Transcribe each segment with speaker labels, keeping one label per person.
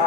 Speaker 1: ఆ,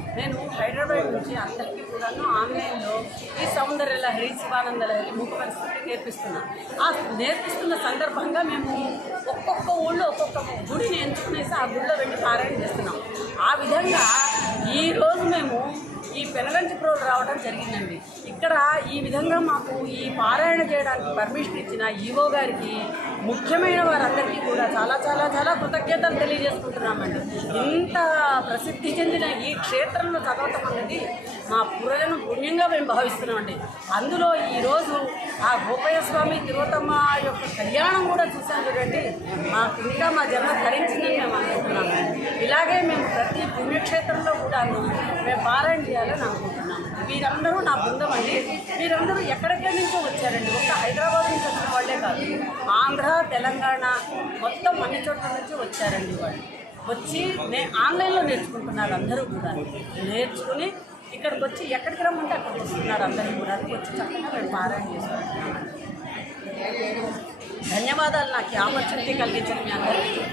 Speaker 2: నేను హైదరాబాద్ నుంచి అందరికీ కూడాను ఆన్లైన్లో ఈ సౌందర్య లహరి శివానంద లహరి ముఖ పరిస్థితి నేర్పిస్తున్నాను ఆ నేర్పిస్తున్న సందర్భంగా మేము ఒక్కొక్క ఊళ్ళో ఒక్కొక్క గుడిని ఎంచుకునేసి ఆ గుడిలో వెళ్ళి పారాయణ చేస్తున్నాం. ఆ విధంగా ఈరోజు మేము ఈ పెనగంచిప్రోలు రావడం జరిగిందండి. ఇక్కడ ఈ విధంగా మాకు ఈ పారాయణ చేయడానికి పర్మిషన్ ఇచ్చిన ఈవో గారికి ముఖ్యమైన వారందరికీ కూడా చాలా చాలా చాలా కృతజ్ఞతలు తెలియజేసుకుంటున్నామండి. ఇంత ప్రసిద్ధి చెందిన ఈ క్షేత్రంలో చదవటం అనేది మా పూర్వజనం పుణ్యంగా మేము భావిస్తున్నామండి. అందులో ఈరోజు ఆ గోపయ్య స్వామి తిరువతమ్మ యొక్క కళ్యాణం కూడా చూసాం చూడండి. మాకు ఇంకా మా జన్మ ధరించిందని అలాగే మేము ప్రతి పుణ్యక్షేత్రంలో కూడా మేము పారాయణ చేయాలని అనుకుంటున్నాము. వీరందరూ నా బృందం అండి వీరందరూ ఎక్కడెక్కడి నుంచో వచ్చారండి. ఒక్క హైదరాబాద్ నుంచి వచ్చిన వాళ్ళే కాదు. ఆంధ్ర తెలంగాణ మొత్తం అన్ని చోట్ల నుంచి వచ్చారండి వాళ్ళు. వచ్చి నే ఆన్లైన్లో నేర్చుకుంటున్నారు అందరూ కూడా. నేర్చుకుని ఇక్కడికి వచ్చి ఎక్కడికి రమ్మంటే అక్కడికి వస్తున్నారు అందరూ కూడా. వచ్చి చక్కగా మేము పారాయణ చేసుకుంటున్నాం ధన్యవాదాలు. నాకు ఈ ఆపర్చునిటీ కలిగించిన మీ అందరికీ.